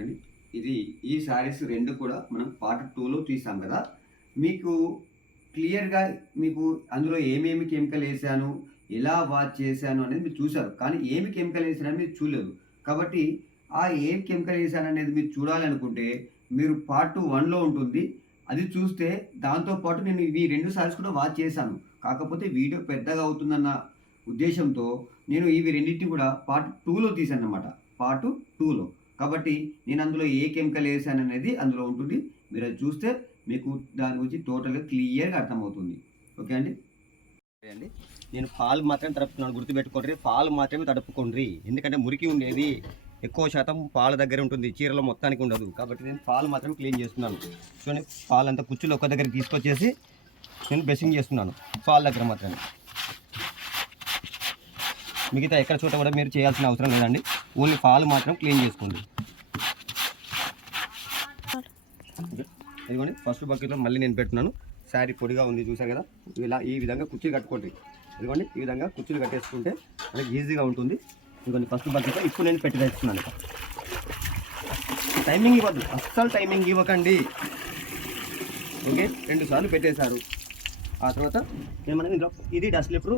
ఓకేండి ఇది ఈ శారీస్ రెండు కూడా మనం పార్ట్ టూలో తీసాం కదా. మీకు క్లియర్గా మీకు అందులో ఏమేమి కెమికల్ వేసాను ఎలా వాచ్ చేశాను అనేది మీరు చూశారు. కానీ ఏమి కెమికల్ వేసానని మీరు చూడలేదు. కాబట్టి ఆ ఏం కెమికల్ వేసాను అనేది మీరు చూడాలనుకుంటే మీరు పార్ట్ వన్లో ఉంటుంది. అది చూస్తే దాంతోపాటు నేను ఈ రెండు సారీస్ కూడా వాచ్ చేశాను. కాకపోతే వీడియో పెద్దగా అవుతుందన్న ఉద్దేశంతో నేను ఇవి రెండింటిని కూడా పార్ట్ టూలో తీశాను అనమాట పార్ట్ టూలో కాబట్టి నేను అందులో ఏ కెమికల్ వేసాను అనేది అందులో ఉంటుంది. మీరు అది చూస్తే మీకు దాని గురించి టోటల్గా క్లియర్గా అర్థమవుతుంది. ఓకే అండి? అండి నేను పాలు మాత్రమే తడుపుతున్నాను గుర్తుపెట్టుకోండి. పాలు మాత్రమే తడుపుకోండి. ఎందుకంటే మురికి ఉండేది ఎక్కువ శాతం పాల దగ్గర ఉంటుంది చీరలో మొత్తానికి ఉండదు. కాబట్టి నేను పాలు మాత్రమే క్లీన్ చేస్తున్నాను. చూడండి పాలంతా కుచ్చులు ఒక దగ్గర తీసుకొచ్చేసి నేను బెసింగ్ చేస్తున్నాను పాల దగ్గర మాత్రమే. మిగతా ఎక్కడ చోట కూడా మీరు చేయాల్సిన అవసరం లేదండి. ఓన్లీ పాలు మాత్రం క్లీన్ చేసుకోండి. ఇదిగోండి ఫస్ట్ బకెట్లో మళ్ళీ నేను పెట్టున్నాను. శారీ పొడిగా ఉంది చూసారు కదా? ఇలా ఈ విధంగా కుర్చీలు కట్టుకోండి. ఇదిగోండి ఈ విధంగా కుర్చీలు కట్టేసుకుంటే మనకి ఈజీగా ఉంటుంది. ఇదిగోండి ఫస్ట్ బకెట్లో ఇప్పుడు నేను పెట్టి తెచ్చుకున్నాను టైమింగ్ ఇవ్వద్దు అస్సలు టైమింగ్ ఇవ్వకండి. ఓకే రెండు సార్లు పెట్టేశారు. ఆ తర్వాత ఏమన్నా ఇందులో ఇది డస్ట్ ఇప్పుడు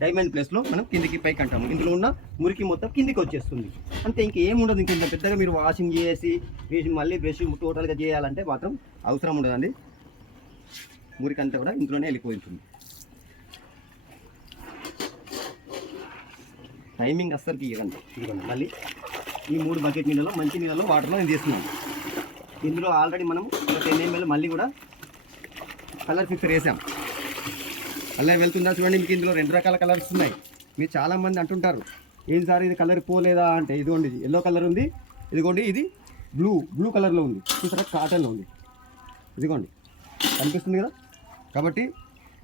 డైమండ్ ప్లేస్లో మనం కిందికి పైకి అంటాము. ఇందులో ఉన్న మురికి మొత్తం కిందికి వచ్చేస్తుంది. అంతే ఇంకేం ఉండదు ఇంక ఇంత పెద్దగా మీరు వాషింగ్ చేసి మళ్ళీ బ్రష్ టోటల్గా చేయాలంటే మాత్రం అవసరం ఉండదండి. మురికి అంతా కూడా ఇందులోనే వెళ్ళిపోతుంది టైమింగ్ అస్సలు ఇవ్వండి మళ్ళీ ఈ మూడు బకెట్ నీళ్ళలో మంచి నీళ్ళలో వాటర్లో నేను తీసుకున్నాను ఇందులో ఆల్రెడీ మనం ఒక టెన్ ఎంఎల్ మళ్ళీ కూడా కలర్ ఫిక్సర్ వేసాం అలా వెళ్తుందా చూడండి మీకు ఇందులో రెండు రకాల కలర్స్ ఉన్నాయి. మీరు చాలామంది అంటుంటారు ఏం సార్ ఇది కలర్ పోలేదా? అంటే ఇదిగోండి ఇది ఎల్లో కలర్ ఉంది. ఇదిగోండి ఇది బ్లూ బ్లూ కలర్లో ఉంది. చూసారా? కాటన్లో ఉంది. ఇదిగోండి కనిపిస్తుంది కదా? కాబట్టి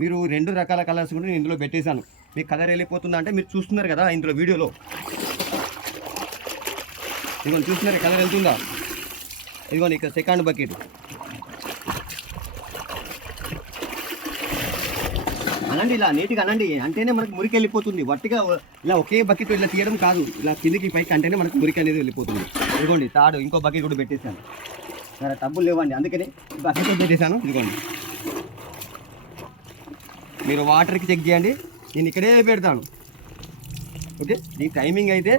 మీరు రెండు రకాల కలర్స్ కూడా నేను ఇందులో పెట్టేశాను. మీకు కలర్ వెళ్ళిపోతుందా అంటే మీరు చూస్తున్నారు కదా ఇందులో వీడియోలో. ఇదిగోండి చూస్తున్నారు? కలర్ వెళ్తుందా? ఇదిగోండి ఇక్కడ సెకండ్ బకెట్ అనండి ఇలా నీట్గా అనండి. అంటేనే మనకు మురికి వెళ్ళిపోతుంది. వట్టిగా ఇలా ఒకే బకెట్ ఇలా తీయడం కాదు. ఇలా కిందికి పైకి అంటేనే మనకు మురికి అనేది వెళ్ళిపోతుంది. ఇదిగోండి తాడు ఇంకో బకెట్ కూడా పెట్టేశాను. సరే డబ్బులు లేవండి. అందుకని బకెట్ పెట్టేశాను. ఇదిగోండి. మీరు వాటర్కి చెక్ చేయండి. నేను ఇక్కడే పెడతాను. ఓకే? ఈ టైమింగ్ అయితే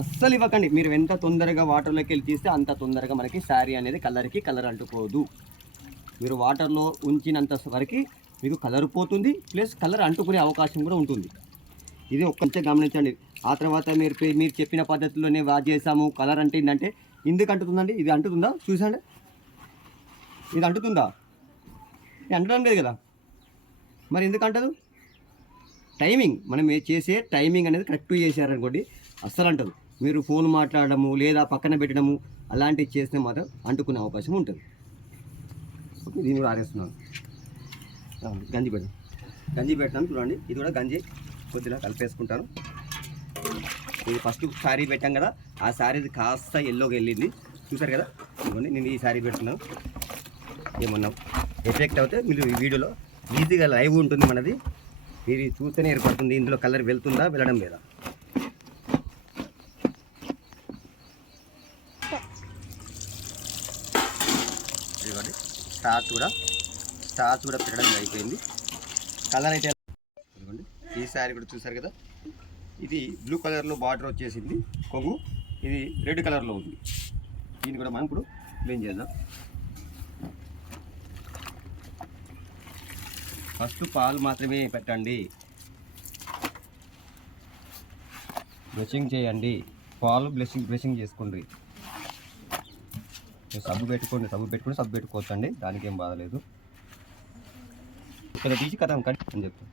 అస్సలు ఇవ్వకండి. మీరు ఎంత తొందరగా వాటర్లోకి వెళ్ళి తీస్తే అంత తొందరగా మనకి శారీ అనేది కలర్కి కలర్ అంటుకోదు. మీరు వాటర్లో ఉంచినంత వరకు మీకు కలర్ పోతుంది ప్లస్ కలర్ అంటుకునే అవకాశం కూడా ఉంటుంది. ఇది ఒక్కటే గమనించండి. ఆ తర్వాత మీరు మీరు చెప్పిన పద్ధతిలోనే వాచ్ చేసాము కలర్ అంటే ఏంటంటే ఎందుకు అంటుతుందండి? ఇది అంటుతుందా? చూసండి ఇది అంటుతుందా? ఇది అంటడం లేదు కదా. మరి ఎందుకు అంటదు? టైమింగ్. మనం చేసే టైమింగ్ అనేది కరెక్ట్ చేశారనుకోండి అస్సలు అంటదు. మీరు ఫోన్ మాట్లాడడము లేదా పక్కన పెట్టడము అలాంటివి చేస్తే మాత్రం అంటుకునే అవకాశం ఉంటుంది. ఓకే దీన్ని కూడా ఆరేస్తున్నాను. గంజి పెట్టాను గంజి పెట్టాను చూడండి. ఇది కూడా గంజి. కొద్దిగా కలిపేసుకుంటాను. ఇది ఫస్ట్ శారీ పెట్టాం కదా ఆ శారీ కాస్త ఎల్లోకి వెళ్ళింది. చూసారు కదా? ఇవ్వండి నేను ఈ శారీ పెడుతున్నాను ఏమన్నా ఎఫెక్ట్ అవుతే మీరు ఈ వీడియోలో ఈజీగా లైవ్ ఉంటుంది మనది. మీరు చూస్తేనే ఏర్పడుతుంది ఇందులో కలర్ వెళ్తుందా వెళ్ళడం లేదా? స్టార్ కూడా. స్టార్స్ కూడా పెట్టడం అయిపోయింది కలర్ అయితే ఈ శారీ కూడా చూసారు కదా? ఇది బ్లూ కలర్లో బార్డర్ వచ్చేసింది. కొంగు ఇది రెడ్ కలర్లో ఉంది. దీన్ని కూడా మనం ఇప్పుడు క్లీన్ చేద్దాం. ఫస్ట్ పాలు మాత్రమే పెట్టండి. బ్రషింగ్ చేయండి. పాలు బ్లెషింగ్ బ్రషింగ్ చేసుకోండి. సబ్బు పెట్టుకోండి సబ్బు పెట్టుకుని సబ్బు పెట్టుకోవచ్చు అండి దానికి ఏం బాధలేదు ఇక్కడ తీసి కథం కట్ అని చెప్తాను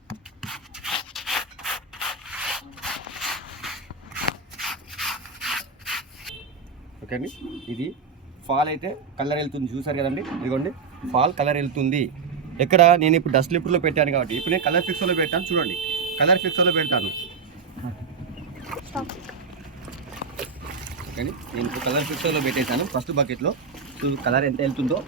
ఓకే అండి? ఇది ఫాల్ అయితే కలర్ వెళ్తుంది. చూసారు కదండి? ఇదిగోండి ఫాల్ కలర్ వెళ్తుంది. ఎక్కడ? నేను ఇప్పుడు డస్ట్ లిప్లో పెట్టాను కాబట్టి. ఇప్పుడు నేను కలర్ ఫిక్స్లో పెట్టాను చూడండి కలర్ ఫిక్స్లో పెడతాను. కానీ నేను కలర్ ఫిక్స్లో పెట్టేశాను. ఫస్ట్ బకెట్లో కలర్ ఎంత వెళ్తుందో.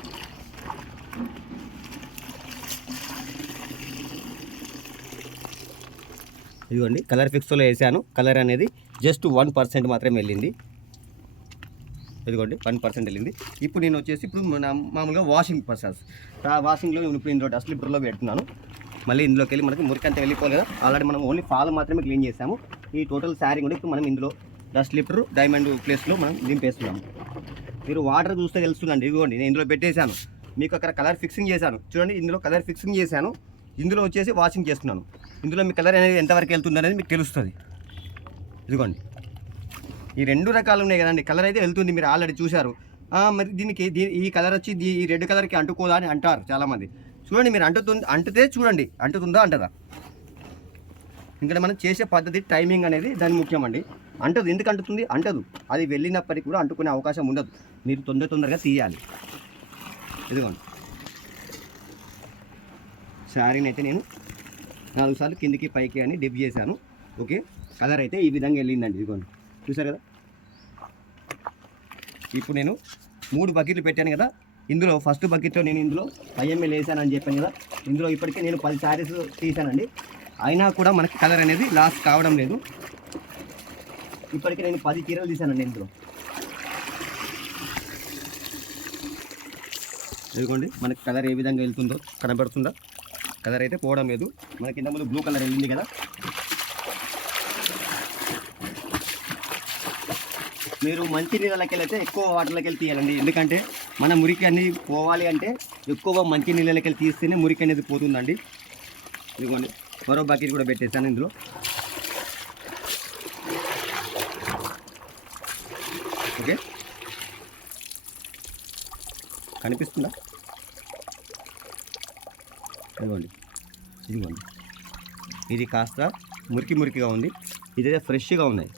ఇదిగోండి కలర్ ఫిక్స్లో వేసాను. కలర్ అనేది జస్ట్ వన్ పర్సెంట్ మాత్రమే వెళ్ళింది. ఇదిగోండి వన్ పర్సెంట్ వెళ్ళింది. ఇప్పుడు నేను వచ్చేసి ఇప్పుడు మన మామూలుగా వాషింగ్ ప్రాసెస్ వాషింగ్లో ఇప్పుడు ఇందులో డస్ట్ లిఫ్టర్లో పెడుతున్నాను. మళ్ళీ ఇందులోకి వెళ్ళి మనకి మురికి అంతా వెళ్ళిపోలేదు ఆల్రెడీ మనం ఓన్లీ ఫాల్ మాత్రమే క్లీన్ చేసాము. ఈ టోటల్ శారీ కూడా ఇప్పుడు మనం ఇందులో డస్ట్ లిఫ్టర్ డైమండ్ ప్లేస్లో మనం దింపేస్తున్నాము మీరు వాటర్ చూస్తే తెలుస్తుందండి. ఇదిగోండి నేను ఇందులో పెట్టేశాను. మీకు అక్కడ కలర్ ఫిక్సింగ్ చేశాను. చూడండి ఇందులో కలర్ ఫిక్సింగ్ చేశాను. ఇందులో వచ్చేసి వాషింగ్ చేస్తున్నాను. ఇందులో మీ కలర్ అనేది ఎంతవరకు వెళ్తుంది అనేది మీకు తెలుస్తుంది. ఇదిగోండి. ఈ రెండు రకాలు ఉన్నాయి కదండి. కలర్ అయితే వెళ్తుంది. మీరు ఆల్రెడీ చూశారు. మరి దీనికి ఈ కలర్ వచ్చి దీ- ఈ రెడ్ కలర్కి అంటుకోదా అని అంటారు చాలామంది. చూడండి మీరు అంటుతుంది అంటుతే చూడండి. అంటుతుందా అంటదా? ఇంకా మనం చేసే పద్ధతి టైమింగ్ అనేది దాని ముఖ్యమండి. అంటదు. ఎందుకు అంటుతుంది? అంటదు. అది వెళ్ళినప్పటికీ కూడా అంటుకునే అవకాశం ఉండదు. మీరు తొందర తొందరగా తీయాలి. ఇదిగోండి. శారీని అయితే నేను నాలుగు సార్లు కిందికి పైకి అని డిప్ చేశాను. ఓకే? కలర్ అయితే ఈ విధంగా వెళ్ళిందండి ఇదిగోండి. చూసారు కదా? ఇప్పుడు నేను మూడు బకెట్లు పెట్టాను కదా? ఇందులో ఫస్ట్ బకెట్లో నేను ఇందులో ఐఎంఎల్ వేసానని చెప్పాను కదా? ఇందులో ఇప్పటికే నేను పది శారీస్ తీసానండి. అయినా కూడా మనకి కలర్ అనేది లాస్ కావడం లేదు. ఇప్పటికే నేను పది చీరలు తీసానండి ఇందులో. ఇదిగోండి మనకి కలర్ ఏ విధంగా వెళ్తుందో కనబడుతుందా? కలర్ అయితే పోవడం లేదు. మనకి ఇంత ముందు బ్లూ కలర్ వెళ్ళింది కదా. మీరు మంచి నీళ్ళకి వెళ్తే ఎక్కువ వాటర్లోకి వెళ్ళి తీయాలండి. ఎందుకంటే మన మురికి అన్ని పోవాలి అంటే ఎక్కువ మంచి నీళ్ళకి వెళ్ళి తీస్తేనే మురికి అనేది పోతుందండి. ఇదిగోండి మరో బకెట్ కూడా పెట్టేశాను ఇందులో. ఓకే. కనిపిస్తుందా? ఇదిగోండి. ఇదిగోండి. ఇది కాస్త మురికి మురికిగా ఉంది. ఇదైతే ఫ్రెష్గా ఉన్నాయి.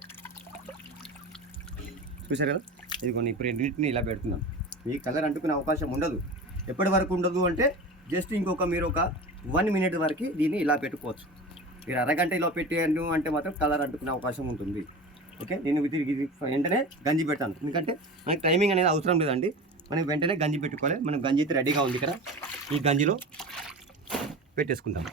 చూసారు కదా? ఇదిగోండి ఇప్పుడు రెండింటిని ఇలా పెడుతున్నాం. ఈ కలర్ అంటుకునే అవకాశం ఉండదు. ఎప్పటి వరకు ఉండదు అంటే జస్ట్ ఇంకొక మీరు ఒక వన్ మినిట్ వరకు దీన్ని ఇలా పెట్టుకోవచ్చు. మీరు అరగంట ఇలా పెట్టాను అంటే మాత్రం కలర్ అంటుకునే అవకాశం ఉంటుంది. ఓకే? నేను తిరిగి వెంటనే గంజి పెడతాను. ఎందుకంటే మనకి టైమింగ్ అనేది అవసరం లేదండి. మనం వెంటనే గంజి పెట్టుకోవాలి. మనం గంజి అయితే రెడీగా ఉంది ఇక్కడ ఈ గంజిలో పెట్టేసుకుంటాం.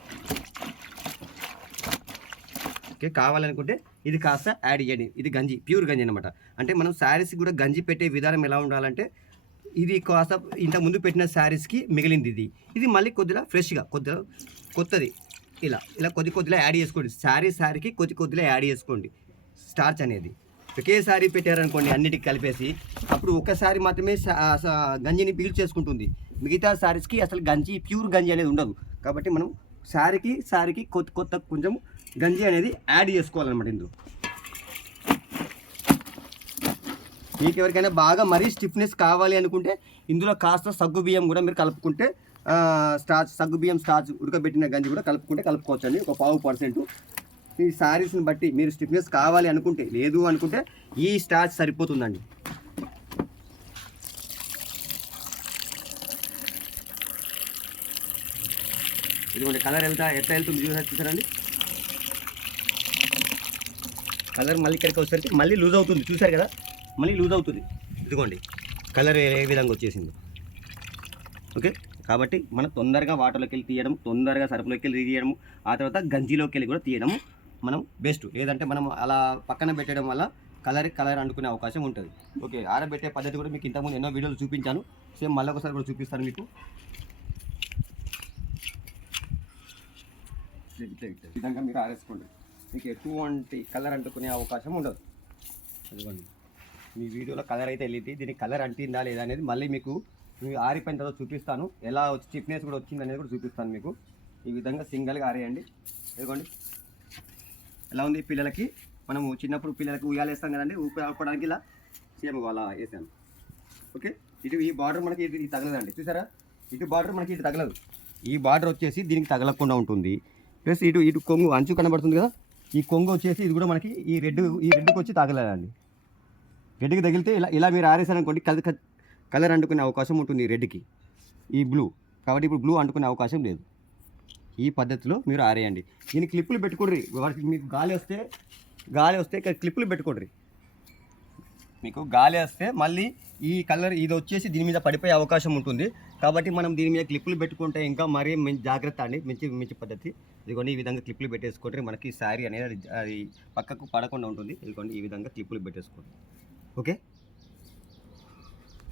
ఓకే కావాలనుకుంటే ఇది కాస్త యాడ్ చేయండి. ఇది గంజి ప్యూర్ గంజి అనమాట అంటే మనం శారీస్కి కూడా గంజి పెట్టే విధానం ఎలా ఉండాలంటే ఇది కాస్త ఇంత ముందు పెట్టిన శారీస్కి మిగిలింది ఇది. ఇది మళ్ళీ కొద్దిగా ఫ్రెష్గా కొద్దిగా కొత్తది. ఇలా ఇలా కొద్ది కొద్దిగా యాడ్ చేసుకోండి. శారీ శారీకి కొద్ది కొద్దిగా యాడ్ చేసుకోండి. స్టార్చ్ అనేది. ఒకేసారి పెట్టారనుకోండి అన్నిటికి కలిపేసి అప్పుడు ఒకసారి మాత్రమే గంజిని పీల్ చేసుకుంటుంది. మిగతా శారీస్కి అసలు గంజి ప్యూర్ గంజి అనేది ఉండదు. కాబట్టి మనం శారీకి శారీకి కొత్త కొత్త కొంచెం గంజి అనేది యాడ్ చేసుకోవాలన్నమాట ఇందులో. మీకు ఎవరికైనా బాగా మరీ స్టిఫ్నెస్ కావాలి అనుకుంటే ఇందులో కాస్త సగ్గు బియ్యం కూడా మీరు కలుపుకుంటే స్టార్చ్ సగ్గు బియ్యం స్టార్చ్ ఉడకబెట్టిన గంజి కూడా కలుపుకుంటే కలుపుకోవచ్చు అండి ఒక పావు పర్సెంట్. ఈ శారీస్ని బట్టి మీరు స్టిఫ్నెస్ కావాలి అనుకుంటే లేదు అనుకుంటే ఈ స్టార్చ్ సరిపోతుందండి. ఇదిగోండి కలర్ ఎంత ఎట్లా వెళ్తుంది చూసి చూసారండి? కలర్ మళ్ళీ ఇక్కడికి వచ్చేసరికి మళ్ళీ లూజ్ అవుతుంది చూసారు కదా? మళ్ళీ లూజ్ అవుతుంది. ఇదిగోండి కలర్ ఏ ఏ విధంగా వచ్చేసింది. ఓకే? కాబట్టి మనం తొందరగా వాటర్లోకి వెళ్ళి తీయడం తొందరగా సరుపులోకి వెళ్ళి తీయడం ఆ తర్వాత గంజిలోకి వెళ్ళి కూడా తీయడం మనం బెస్ట్ ఏదంటే మనం అలా పక్కన పెట్టడం వల్ల కలర్ కలర్ అంటుకునే అవకాశం ఉంటుంది. ఓకే ఆరబెట్టే పద్ధతి కూడా మీకు ఇంతకుముందు ఎన్నో వీడియోలు చూపించాను. సేమ్ మళ్ళీ ఒకసారి కూడా చూపిస్తాను మీకు. ఇట్లా ఇట్లా. ఈ విధంగా మీరు ఆరేసుకోండి. మీకు ఎటువంటి కలర్ అంటుకునే అవకాశం ఉండదు. అదిగోండి. మీ వీడియోలో కలర్ అయితే వెళ్ళింది. దీనికి కలర్ అంటిందా లేదా అనేది మళ్ళీ మీకు మీ ఆరిపోయిన తర్వాత చూపిస్తాను. ఎలా వచ్చి చిప్నెస్ కూడా వచ్చింది అనేది కూడా చూపిస్తాను మీకు. ఈ విధంగా సింగల్గా ఆరేయండి. ఇదిగోండి ఎలా ఉంది పిల్లలకి? మనము చిన్నప్పుడు పిల్లలకి ఉయ్యాలు వేస్తాం కదండి. ఊపి ఆపడానికి ఇలా సేమ్ అలా వేసాను. ఓకే? ఇటు ఈ బార్డర్ మనకి ఇది తగలదండి. చూసారా? ఇటు బార్డర్ మనకి ఇటు తగలదు. ఈ బార్డర్ వచ్చేసి దీనికి తగలకుండా ఉంటుంది. ప్లస్ ఇటు ఇటు కొంగు అంచు కనబడుతుంది కదా? ఈ కొంగు వచ్చేసి ఇది కూడా మనకి ఈ రెడ్ ఈ రెడ్కి వచ్చి తాగలేదండి. రెడ్కి తగిలితే ఇలా ఇలా మీరు ఆరేసారనుకోండి కలర్ కలర్ అంటుకునే అవకాశం ఉంటుంది ఈ రెడ్కి. ఈ బ్లూ కాబట్టి ఇప్పుడు బ్లూ అంటుకునే అవకాశం లేదు. ఈ పద్ధతిలో మీరు ఆరేయండి. దీని క్లిప్పులు పెట్టుకోండి. వాటికి మీకు గాలి వస్తే గాలి వస్తే ఇక్కడ క్లిప్పులు పెట్టుకోండి. మీకు గాలి వస్తే మళ్ళీ ఈ కలర్ ఇది వచ్చేసి దీని మీద పడిపోయే అవకాశం ఉంటుంది. కాబట్టి మనం దీని మీద క్లిప్పులు పెట్టుకుంటే ఇంకా మరీ మంచి జాగ్రత్త అండి. మంచి మంచి పద్ధతి. ఇదిగోండి ఈ విధంగా క్లిప్పులు పెట్టేసుకుంటే మనకి శారీ అనేది అది పక్కకు పడకుండా ఉంటుంది. ఇదిగోండి ఈ విధంగా క్లిప్పులు పెట్టేసుకోండి. ఓకే?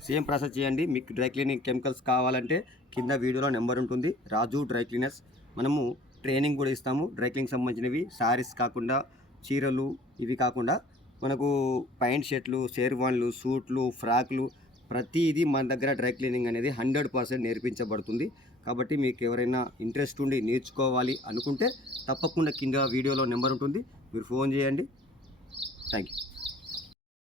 సేమ్ ప్రాసెస్ చేయండి. మీకు డ్రై క్లీనింగ్ కెమికల్స్ కావాలంటే కింద వీడియోలో నెంబర్ ఉంటుంది. Raju dry cleaners. మనము ట్రైనింగ్ కూడా ఇస్తాము. డ్రై క్లీనింగ్ సంబంధించినవి శారీస్ కాకుండా చీరలు ఇవి కాకుండా మనకు ప్యాంట్ షర్ట్లు షేర్వాన్లు సూట్లు ఫ్రాక్లు ప్రతిదీ మన దగ్గర డ్రై క్లీనింగ్ అనేది హండ్రెడ్ పర్సెంట్ నేర్పించబడుతుంది. కాబట్టి మీకు ఎవరైనా ఇంట్రెస్ట్ ఉండి నేర్చుకోవాలి అనుకుంటే తప్పకుండా కింద వీడియోలో నెంబర్ ఉంటుంది. మీరు ఫోన్ చేయండి. Thank you